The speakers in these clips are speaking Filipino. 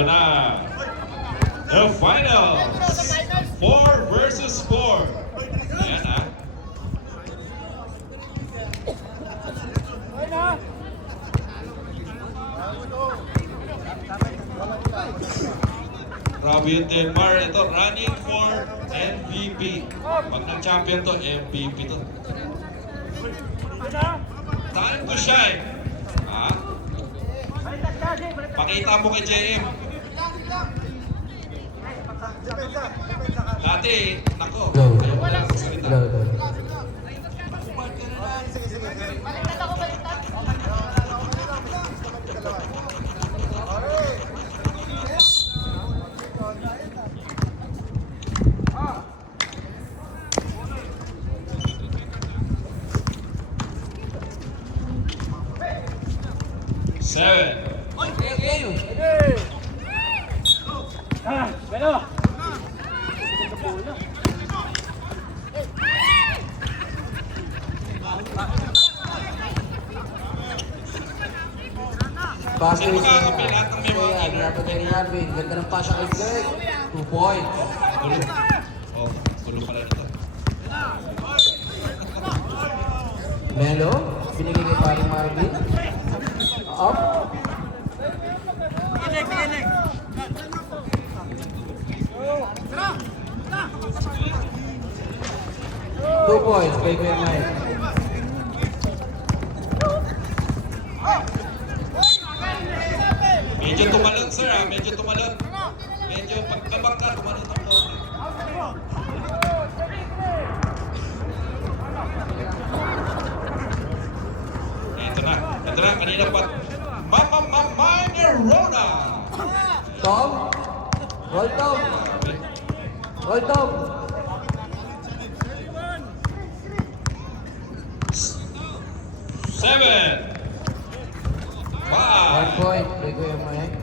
Ito na. The finals. 4 versus 4. Ayan ha. Grabe yung Denmark. Ito, running for MVP. Pag nag-champion to, MVP to. Time to shine. Ha? Pakita mo kay JM. Dati, nako. Ayaw ko lang magsalita. Seven. Basket Sino makakapil lahat ng may mga ano? dapat kay Marvin. Ganda ng pasa kay Greg. 2 points. Gulo. Oh, gulo pala nito. Melo, binigay kay paring Marvin. Up. 2 points kay Kuya Mike. Medyo tumalon sir ha, medyo tumalon. Medyo pagkabang ka, tumalon ang konti. Ito na, kanina pa. Mama Rona! Tom. Roll Tom. Roll Tom. 7. 1 5. point kay Kuya Mike.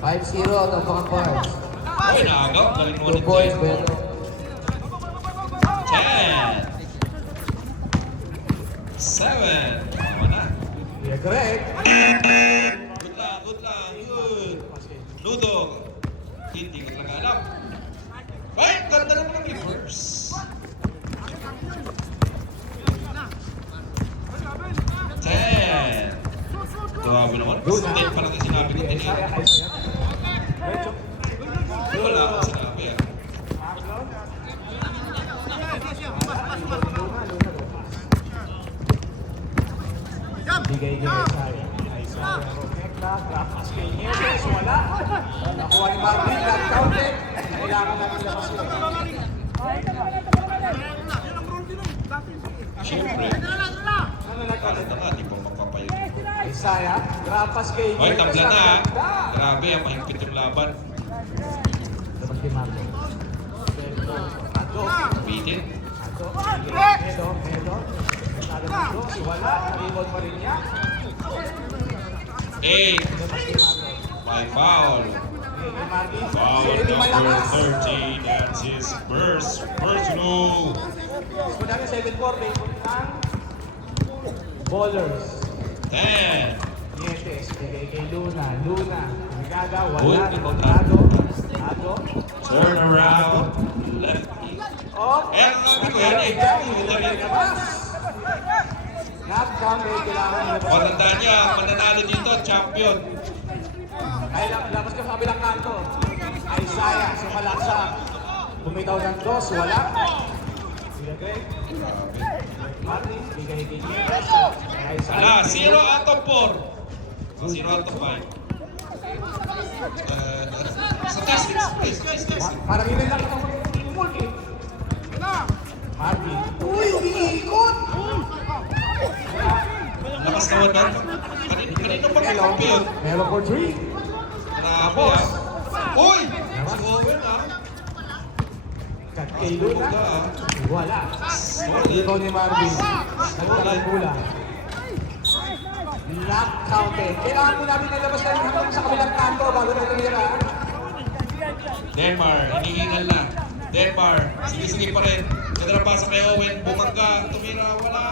5-0 out of mga parts. Ay, naagaw. Galing mo 2 points, ulit. Beto. 10. 7. Tama na. Kuya Greg. Good lang, good. Ludo. Hindi ko talaga alam. Ay, ganda naman ang reverse. 10. Grabe naman. Step pa lang yung sinabi ko din. Wala akong sinabi ah. Bigay niya Isaiah. Isaiah Ronecla, Grafas kay Nieves, wala. Nakuha ni Marvin, not counted. Kailangan natin labas yun. Siyempre. Ano na Parang na nga, di pa mapapayo. Isaiah, Grafas kay Hoy, Nieves. tabla na ah. Grabe, ang mahigpit yung laban. Dapat kay Marvin. Ado. Bitin. Ado. Medo. Masyado dito. Wala. Rebound pa rin niya. 8. Dapat kay Marvin. By foul. Kay Marvin. Foul Hindi number malakas. 13. That's his first personal. Kuna ka 7-4. Baseball ng Ballers. 10. Nieves, bigay kay Luna. Nagaga, Uy, wala. ikaw Ado. Turn around. Left. Oh, Eh, ang sabi ko yan eh. not counted, kailangan nilabas. Patandaan niya, ang mananalo dito, champion. Ay, labas ka sa kabilang kanto. Isaiah, sumalaksak. Bumitaw ng dos, wala. Bigay. Martin, bigay kay Nieves. Ala, 0 out of 4. So, 0 out of 5. Sa testings, please. Parang yun lang ito. Multi. Martin. Uy, umiikot! Lakas naman na. Kanino pa ka champion? Melo for 3. Grabe ah. Uy! Si Owen ah. Kat kay Luna. Buga ah. Wala. Solid. Ikaw ni Marvin. Nagtagal mula. Not counted. Kailangan mo namin nilabas na yung hanggang sa kabilang kanto bago na tumira. Denmark, hinihingal na. Denmark, sige pa rin. Ganda na pasa kay Owen, bumangga, tumira, wala.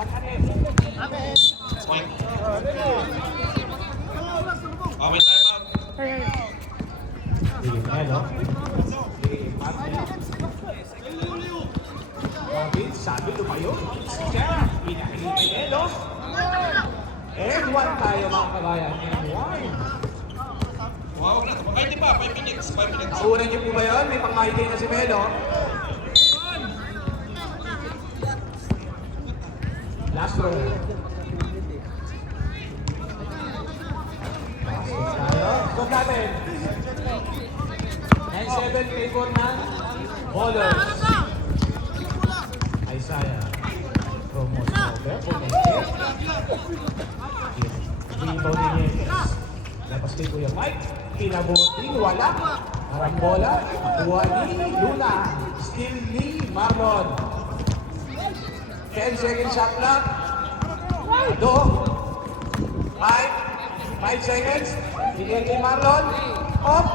Pag-anin. Point. Oh, may time out. Sige, Melo. Sige, Martin. Martin, sabi lumayo. Siya, pinahingin kay Melo. And one tayo mga kabayan. And one. Wow, na. Ay, di ba? 5 minutes. 5 minutes. Nauunan niyo po ba yun? May pang-high na si Melo. Last word. Stop natin. 9-7 favor ng Ballers. Isaiah. From Moscow. Pumente. Rebound ni Nieves. Labas kay Kuya Mike. Pinabuting. Wala. Marambola. Kuha ni Luna. Steal ni Marlon. 10 seconds shot clock. 2. 5 seconds. Bigay kay Marlon. Off.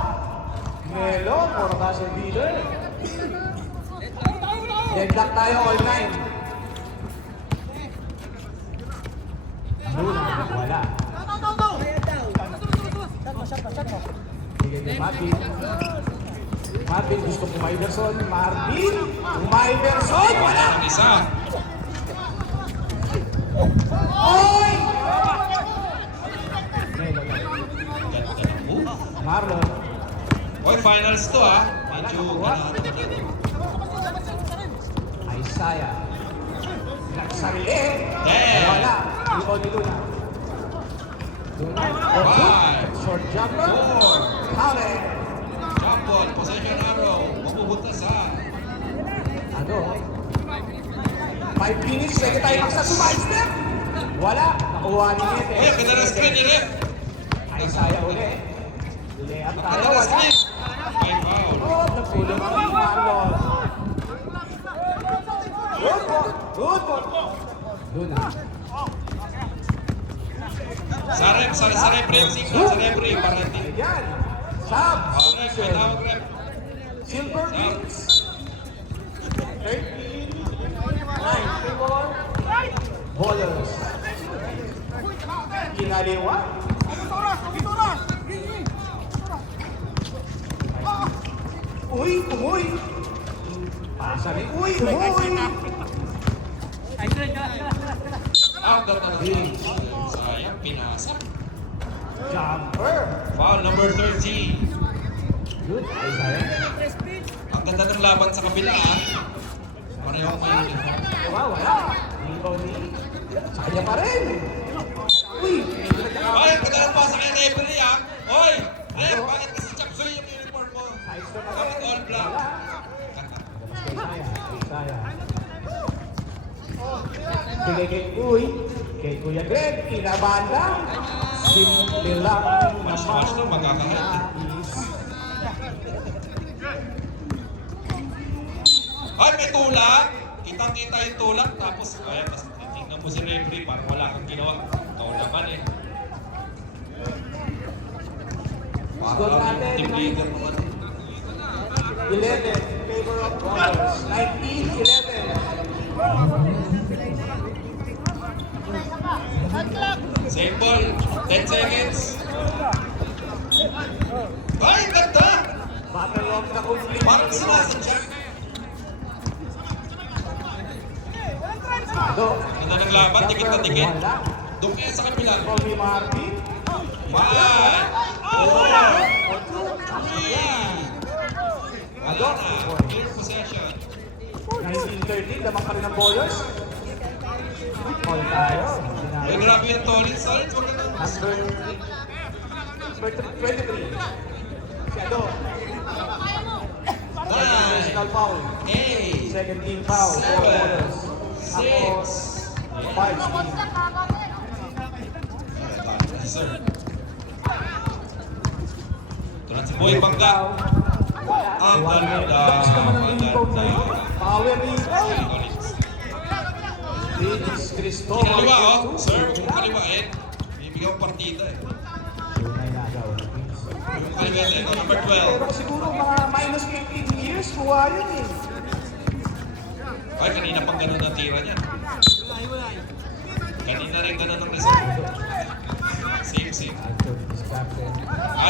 Melo. Puro ka sa leader. Deadlock tayo all 9. Luna. Wala. Bigay kay Marvin. Marvin gusto Kumayverson. Marvin. Kumayverson. Wala. Ang isa. Oy! Ganda ng move. Marlon. Oy, finals to ah. Medyo Isaiah. Nagsarili. Damn. Wala. Ikaw ni Luna. Luna. Five. Short jumper. 4. Hale. Jump ball. Possession arrow. Mapupunta sa... Ano? 5 minutes. Sige tayo maksa sumay-step. Wala. Nakuha ni Nete. Oy, ang ganda ng screen ni Ref. Isaiah uli. Layup Ang tayo. ganda ng Wala. screen. May foul. Oh, nagpulong ni Marlon. Good po. Good po. Luna. Sa referee, sa referee, para hindi. Ayan. Sub. Oh, ref, may tawag ref. Silver Kings. 13. 9. Favor. Ballers. Kinaliwa. Uy, umuy. Pasa ni Uy, umuy. Ang ganda ng screen. Sayang, pinasa. Jumper. Foul number 13. Good. Isaiah. Ang ganda ng laban sa kabila ah. Pareho kayo. Wow, wala. Rebound ni. Saya pa rin. Uy. Ay, ang ganda ng pasa kay referee ah. Oy, ref, bakit kasi chapsoy yung uniform mo? Bakit all black? Isaiah. Bigay kay Uy. Kay Kuya Greg. Pinabanda. Simple lang. Match na magkakaroon. Ay, may tulak! Kitang-kita yung tulak, tapos, ay, tapos tingnan mo si referee, parang wala kang ginawa. Ikaw naman eh. Score Parang natin. team leader naman. 11 in favor of Brothers. 19-11. Same ball, 10 seconds. Ay, ganda! Battle of the complete. Parang sinasadya. Ganda ng laban, dikit na dikit. Doon kaya sa kabila. Bobby Martin. 5, 4, 3. Wala na. Clear possession. 19-13. Lamang pa rin ang ballers. All tayo. Ay, grabe yung Tolin. Solid, wag ka na. Number 23. Si Ado. Personal foul. 8, 17 foul. 4 ballers. Ako, 6. 5 speed. Sir. Ito na si Boy Bangga. Ang ganda. Ang ganda. Power rebound. Collins. Dennis Cristobal. Kaliwa oh. Sir, huwag mong kaliwain. Bibigyan mo partida eh. Tunay na daw. Yung kaliwete, ito number 12. Pero siguro mga minus 15 years, kuha yun eh. Ay, kanina pang ganun ang tira niya. Kanina rin ganun ang result. Same. Alto is captain.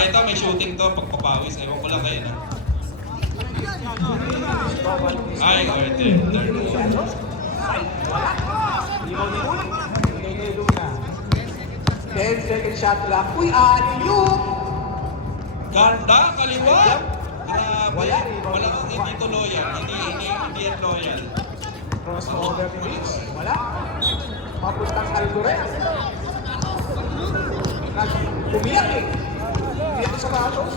Ito may shooting to pagpapawis. Ewan ko lang kayo na. Cristobal is Ay, ito. Third. Limaw ni Uy. Bigay kay Luna. 10-second shot lang. Uy, yung! Ganda, kaliwa! Grabe. Wala rin. Wala kang hindi to loyal. Hindi yan loyal. Crossover ni Rich. Wala. Papuntang Alduret. Umiyak eh. Umiyak sa batos.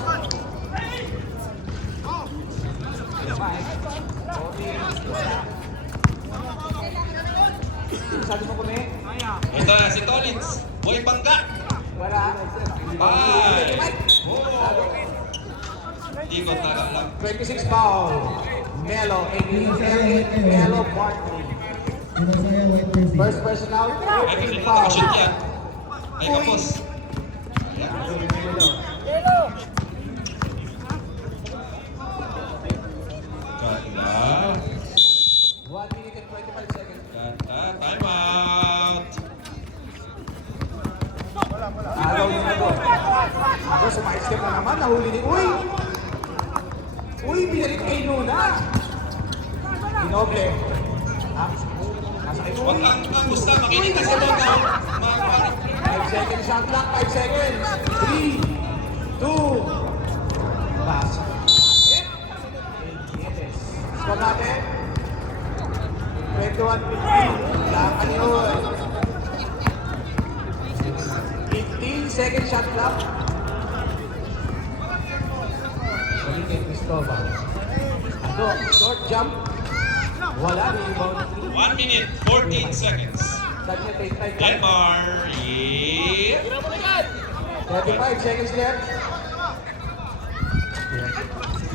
Sabi mo kami? Ito na si Tolins. Boy Bangga. Wala. Bye. Oh. Ikot na lang. 26 foul. Melo, Melo Barkley. First personal, Ay, kasi 13 foul. nakashoot yan. Ay, kapos. Ganda. 1 minute and 25 seconds. Ganda. Time out. Araw na ito. Ako, sumaiskip na naman. Nahuli ni Uy. Uy, binalik kay Luna. Ginoble. Nasa kay Huwag Uy. kang gusta. Makinig ka sa mga 5 seconds shot lang. 5 seconds. 3, 2, pass. Score natin. 21-15. Lakan yun. 15-second shot clock. Balik kay Cristobal. Ano? Short jump. Wala. Rebound. 1 minute, 14 seconds. Daniel take time. Delmar. Yeah. 35 seconds left.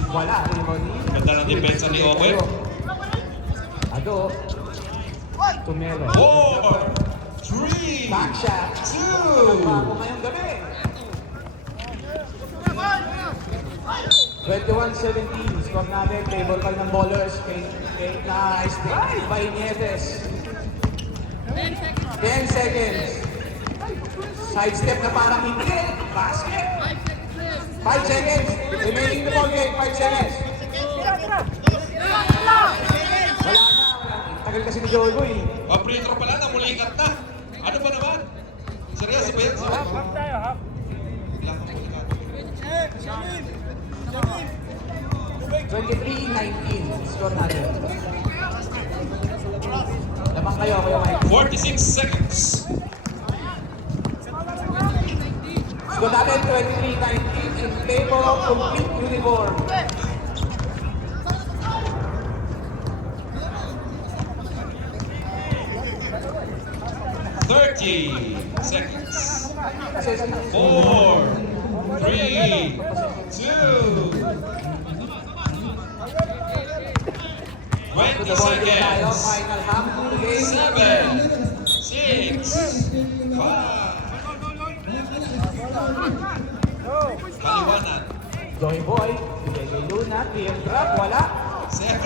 Wala. Rebound. Ganda ng depensa ni Owen. Ado. Tumelo. 4, 3, Back shot. 2. Bago ngayong gabi. 21-17. Score natin. Favor pa ng ballers. Nice drive by Nieves. 10 seconds. Side step na parang hindi. Basket. 5 seconds. Remaining the ball game. 5 seconds. Wala na. Tagal kasi ni Joey Boy. Free throw pala, namulikat na. Ano ba naman? Seryoso ba yan? Wala kang mulikat. 23-19. Score natin. Lamang kayo, Kuya Mike. 46 seconds. Score natin 23-19 in favor of complete uniform. Seconds. Kasi sa 4, 3, 2. 20 the ball game tayo. seconds. Final half of the game. 7, 6, 5. Kaliwanan. Joy Boy, bigay kay Luna, clear drop, wala. 7,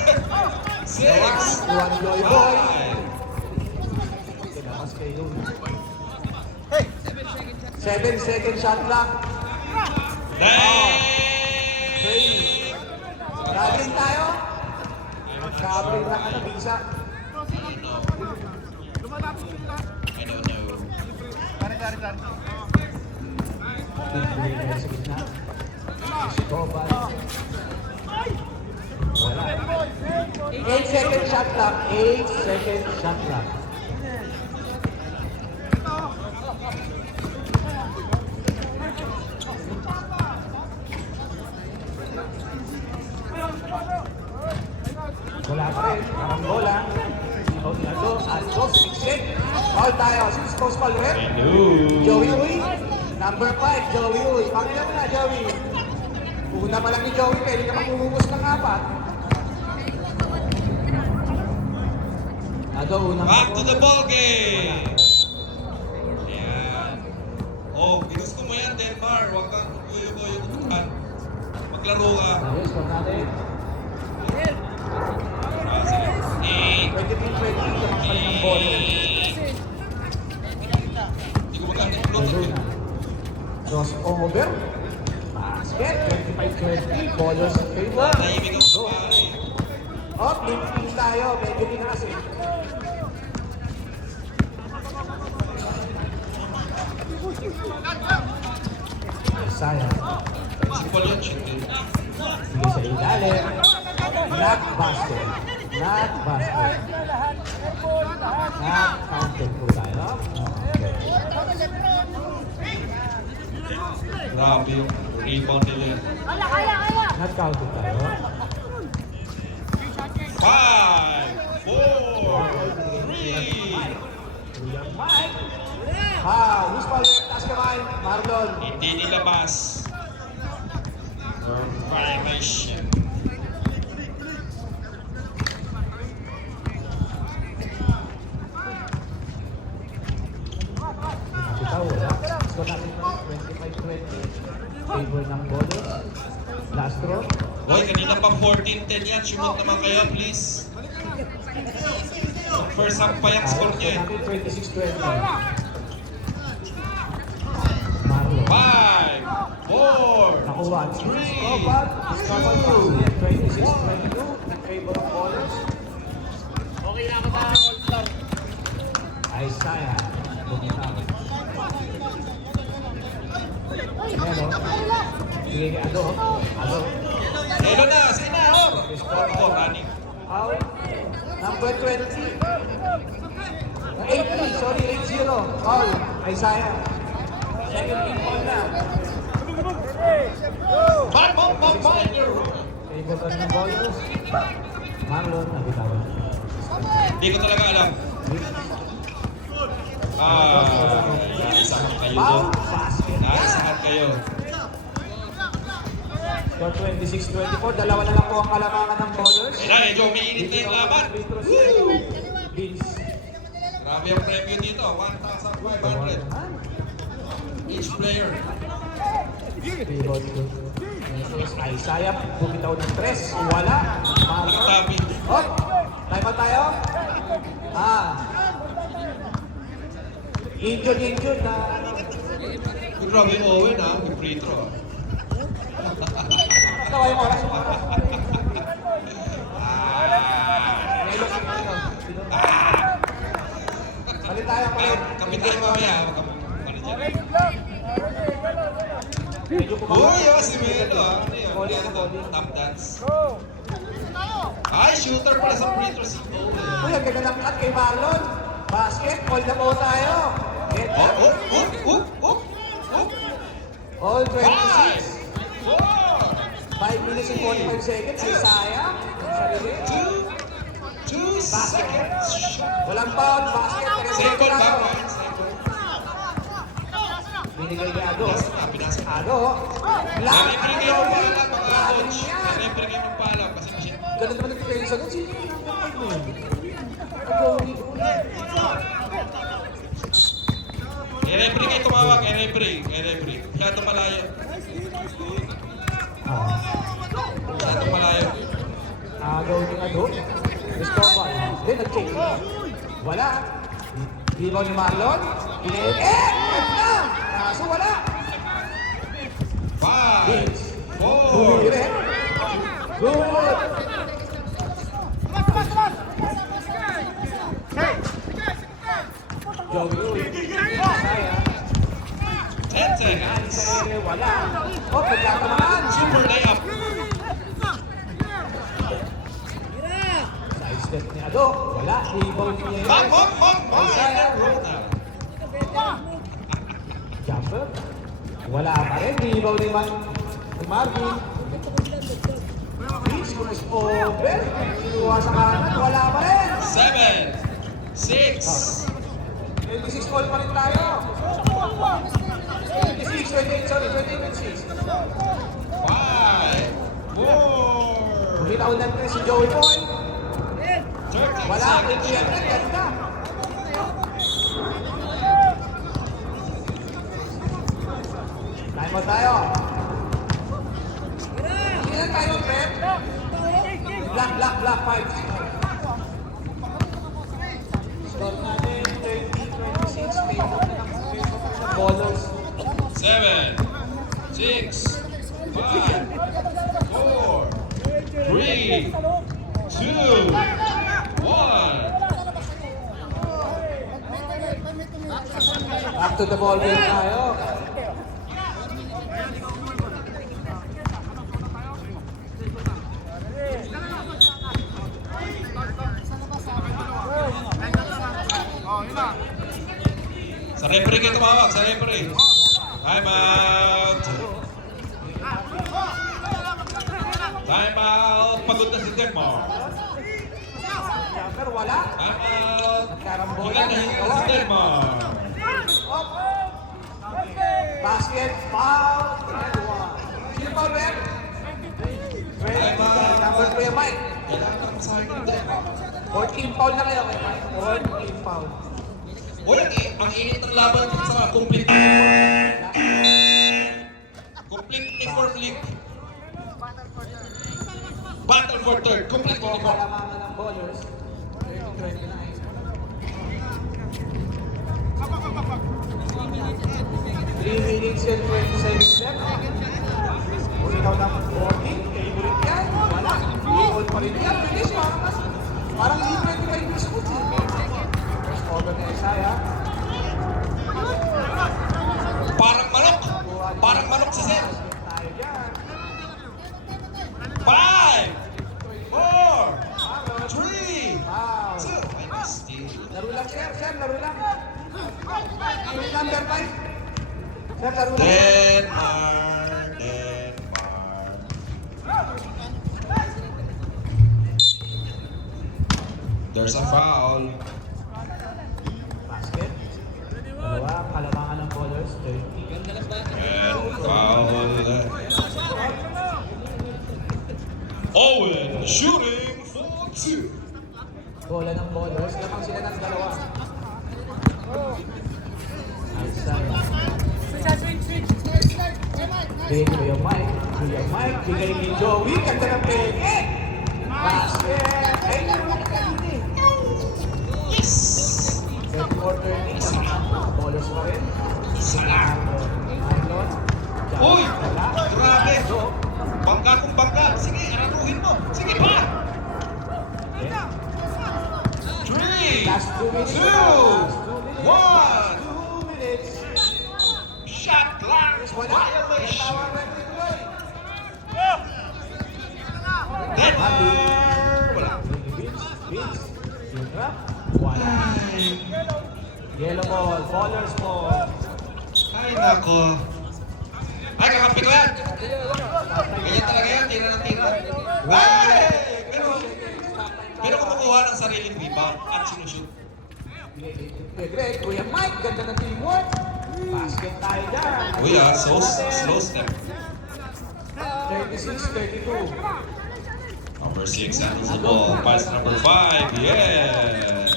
6, Iwan ni Joy Boy. 5. Tinamas kay Luna. 7-second shot clock. Dang! Traveling tayo. Traveling na ka na, visa. I don't know. Bigay sa gitna. Cristobal. Wala. 8-second shot clock. 8-second shot clock. Wala pa rin. Parang bola. Ibaw ni Aldo. Aldo, siksik. Foul tayo. Six post foul rin. Hello. Joey Uy. Number 5, Joey Uy. Pakita mo na, Joey. Una pa lang ni Joey. Pwede ka maghuhugos ng apat. Aldo, unang Back to the ball game. Ayan. Oh, ginusto mo yan, Delmar. Huwag kang kuyo-kuyo. Maglaro ka. Ayos, kung natin. Ah, sige. 23-20, tumakbal ng ball. Oh, limping tayo. Medyo tinaas eh. Sayang. Simple yan, shit din. Sige sa ilalim. Not basket. Not basket. Not counted po tayo. Okay. Grabe yung rebound nila yan. Not counted tayo. 5, 4, 3. Who's foul? Taas kamay. Marlon. Hindi nilabas. Violation. Bitaw, wala. Score natin 25-20. Favor ng Bolos. Last throw. Hoy, kanina pa 14-10 yan. Sumot naman kayo, please. First half pa yung score nyo eh. Natin 26-20. Marlon. 5, 4, Nakuha. 3, Scopat. Scopat 26-22. In favor of Bolos. Okay na ako sa all-star. Isaiah. Bumitaw. Ayan o. Sige kay Ado. Ado. Hello na, sige na, oh! Oh, running. Foul. Number 20. 80, sorry, 80. Foul. Isaiah. Second team foul na. Bang, you're wrong. Favor ng Bolos. Marlon, nabitawan. Hindi ko talaga alam. Naisahan kayo Foul. doon. Basket. Naisahan kayo. Score 26-24. Dalawa na lang po ang kalamangan ng Bowlers. Kaya na, medyo umiinit na yung laban. Vince. Grabe ang preview dito. 1,500 each player. Rebound ko. Isaiah, bumitaw ng 3. Wala. Marlon. Tabi. Oh, time out tayo. Injured na. Grabe yung Owen ha, yung free throw. Tawa yung oras. Nilok si Pino. Balik tayo ulit. Kami tayo mamaya. Kami dyan. Medyo kumakain. Uy, si Melo ha. Ano yun? Calling Ano na to? calling. Tap dance. Ay, shooter pala sa free throw si Owen. Uy, ang ganda ng cut kay Marlon. Basket, all na po tayo. Get up. Oh. All 26. 5, 4, 5 minutes and 45 seconds. Isaiah. Ang sarili. 2 seconds. Walang foul. Basket. Second Second. back. Second. Binigay ni Ado. Pinasa. Ado. Black. Nare-bring yung paalam, mga coach. Nare-bring yung paalam kasi kasi Ganun naman ang defensa doon. Sino yung defense mo? i-referee kayo tumawag, i-referee. Masyadong malayo. Masyadong malayo. Agaw ni Ado. Cristobal. Then nag-check. Wala. Rebound ni Marlon. Ganda! Kaso wala. 5, 4, Tumire. Good. Joey. Isaiah. 10 seconds. Sarili, wala. Oh, pagkatamaan. Super layup. Side step ni Ado. Wala. Rebound niya yun. Bang. Roll na. Jumper. Wala pa rin. Rebound ni Marvin. Reach was over. Kinuha sa kanan. Wala pa rin. 7, 6, 26 ball pa rin tayo. 26, 28, sorry. 28, 26. 5, 4, Bumitaw na rin si Joey Boy. 13 Wala. seconds. Ganda. Time out tayo. Hindi na tayo, Fred. Black, 5. Score natin, 30-26. Favor na ng Bowlers. 7, 6, 5, 4, 3, 2, 2, 1. Back to the ball game tayo. Sa referee kayo tumawag, sa referee. Time out. Time out. Pagod na si Denmark. Jumper, wala. Time out. Karambola. Higa na higa na si Denmark. Basket, foul, and one. Sino foul, Ben? Time out. Number 3, Mike. Kailangan na masahin ng Denmark. 14 foul na kayo, Mike. 14 foul. Uy, ang init ng laban sa complete complete uniform league. Battle for third, complete Ito ang uniform. kalamangan ng ballers. 30-29. 3 minutes and 27 seconds. Ikaw ng 14, favorite yan. Wala. All pa rin yan. Bilis, parang hindi 25 minutes ko. First over na Isaiah. Parang manok. Parang manok si Seth. Tayo dyan. 5, 4, 3, Wow. 2. Ay, steal. Laro lang, sir. Sir, laro lang. Yung number 5. Sir, laro lang. Denmark, Denmark. There's a foul. Basket. Dalawa, kalamangan ng ballers. 30. And foul. Owen shooting for 2. Bola ng ballers. Lamang sila ng dalawa. Isaiah. Bigay Kuya Mike. Kuya Mike. Bigay ni Joey. Ganda ng peke. Basket. Ay, Yes! 34-30. Ballers pa rin. Isa lang. Marlon. Uy! Wala. Grabe! So, Bangga kung bangga. Sige, araruhin mo. Sige pa! 3, last 2 minutes. 2, Last 2 minutes. 1. Last 2 minutes. Shot clock Wala. violation. Tawag na tuloy. Denmark! Wala. Vince. Yundra. Wala. Yellow ball. Ballers ball. Ay, nako. Ay, kakampi ko yan. Ganyan talaga yan, tira ng tira. Ay! Pero kumukuha ng sariling rebound at sinushoot. Greg, Kuya Mike, ganda ng teamwork. Basket tayo dyan. Uy slow step. 36-32. Number 6 handles the ball. Pass number 5. Yes!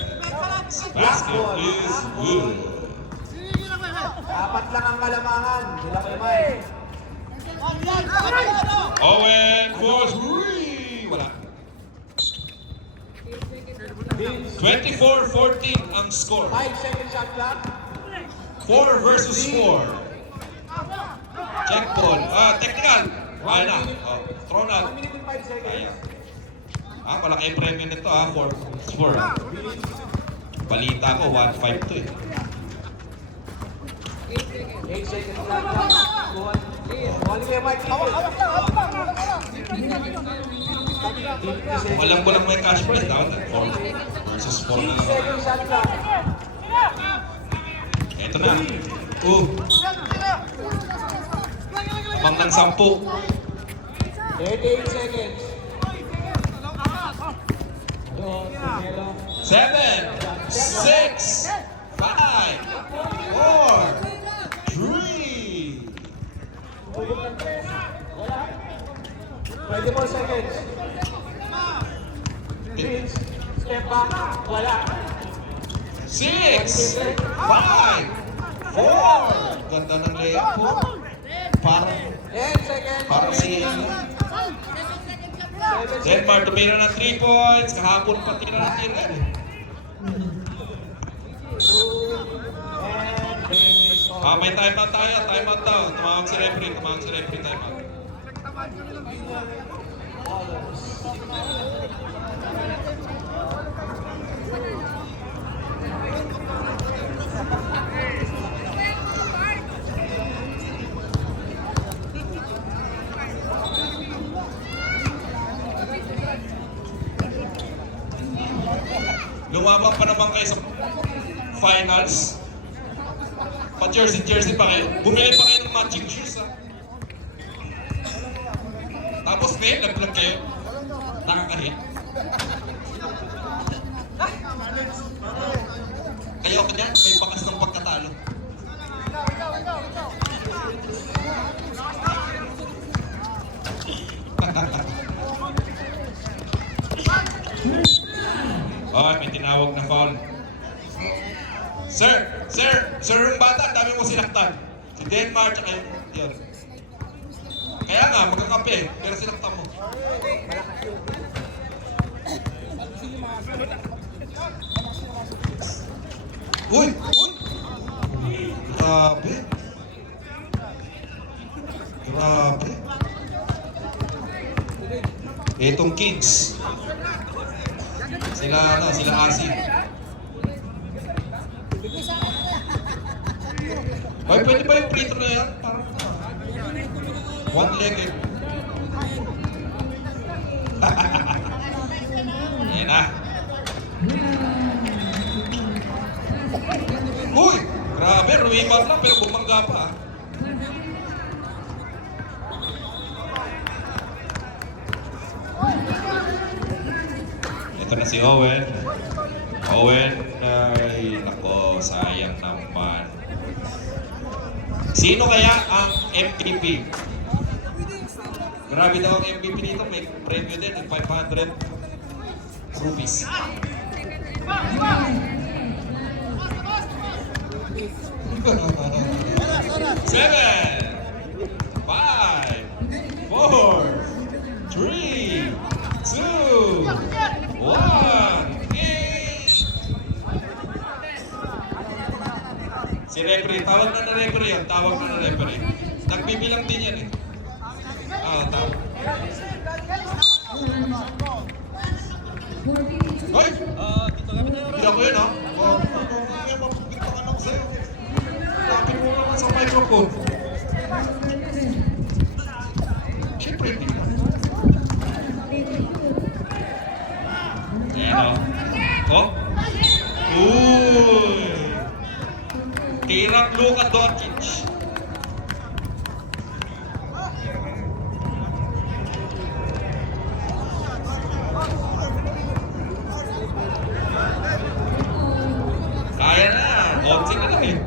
Basket is good. Apat lang ang kalamangan. Nila kay Mike. Owen for 3. Wala. Vince. 24-14 ang score. 5 second shot clock. 4 versus 4. Check ball. Technical. Ay na. Thrown 1 out. minute and 5 seconds. Ayan. Malaki yung premium nito 4. Balita ko, 1-5 to eh. 8 seconds shot clock. Ball kay Mike. Alam ko lang may cash prize dapat 4 versus 4 na 6 lang. seconds shot clock. Ito na. Abang ng 10. 38 seconds. 7, 6, 5, 4, 3. 24 seconds. Vince, step back. Wala. 6, 5, 4. Ganda ng layup po. Parang 10 seconds. si Denmark tumira ng 3 points. Kahapon pa tira ng tira. May timeout tayo. Timeout daw. Tumawag si referee. Timeout. Lumabang pa naman kayo sa finals. Pa-jersey pa kayo. Bumili pa kayo ng matching shoes, ha? Tapos may nag-vlog kayo. Nakakahiya. Kaya ako dyan, may bakas ng pagkatalo. Oh, may tinawag na foul. Sir, yung bata, ang dami mo sinaktan. Si Denmark, tsaka yun. Kaya nga, magkakape, pero sinaktan mo. Uy! Grabe. Etong kids. Sila Asi. Ay, pwede ba yung free throw na yan? Parang one-legged. Ayan na. Uy! Grabe, rumibat lang pero bumangga pa, ha? Ito na si Owen. Ay, nako, sayang naman. Sino kaya ang MVP? Grabe daw ang MVP dito, may premyo din, 500 rupees. 7, 5, 4, 3, 2, 1. Si referee, tawag na referee yun. Tawag na referee. Nagbibilang din yan, eh. Tawag. Hoy! Hindi ako yun, ha? Kaya mapagkita ka lang sa'yo. Lapit mo naman sa microphone. Siyempre, hindi ka. Ayan, oh. Uy! Tirang Luka Doncic. Kaya na. 11 na lang, eh.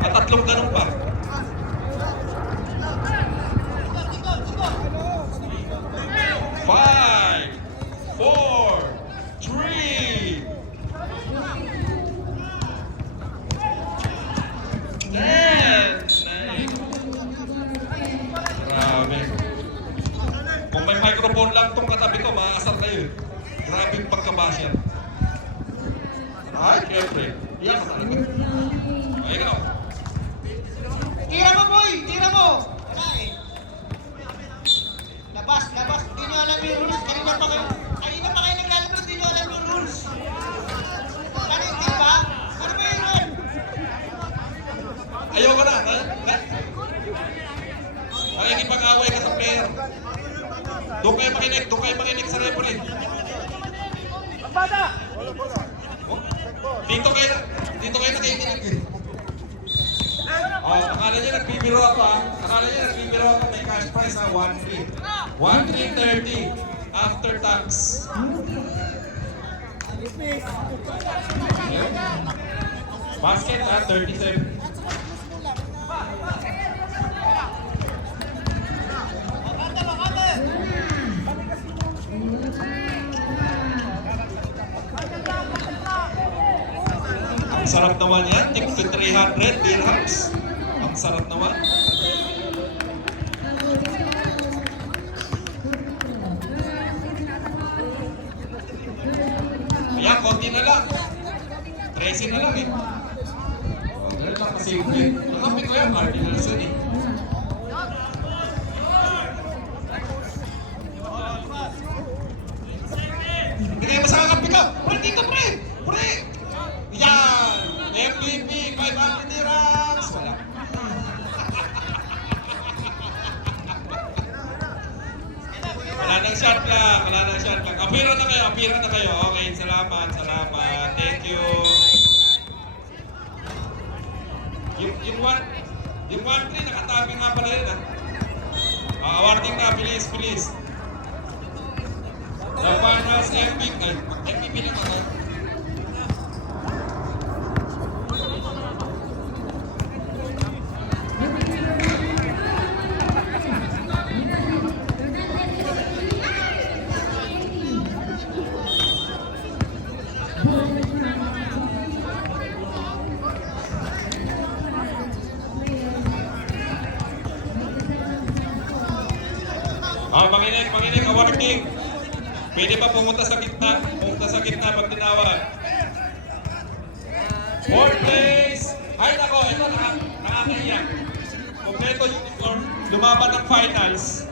At tatlong ganun pa. Five, 4, 3, 10. Grabe. Kung may microphone lang tong katabi ko, maasar kayo, eh. Grabe yung pagkabasyan. Ay, syempre. Iyan ka talaga. Ay, ikaw. Tira mo, boy! Tira mo! Wala eh. Labas! Hindi nyo alam yung rules. Kanina pa kayo naglalaro, hindi nyo alam yung rules. Kanina, di ba? Ano ba yun? Ayoko na. Makikipag-away ka sa player. Doon kayo makinig sa referee. Bata! Dito kayo nakikinig, eh. Akala niya nagbibiro ako, ha? May cash prize, ha? 1-3. 1-3-30 after tax. Basket, ha? 37. Ang sarap naman yan, tig to 300 dirhams. Ang sarap naman. Ayan, konti na lang. 13 na lang, eh. Ganun lang kasi yung play. Nakapit ko yan, Cardinals yun, eh. Hindi kayo masakakampi ka. Pre, dito, pre! Pre! Yan! MVP, 500 dirhams! Wala. Wala nang siya. shot clock. Wala nang shot clock. Apira na kayo, apira na kayo. Okay, salamat, salamat. Thank you. Yung 1-3 nakatabi nga pala yun, awarding na, bilis, bilis. The finals MVP lang ako. Manginig, awarding. Pwede pa pumunta sa gitna pag tinawag. Fourth place. Ay nako, ito nakakaiyak. Kompleto uniform, lumaban ng finals.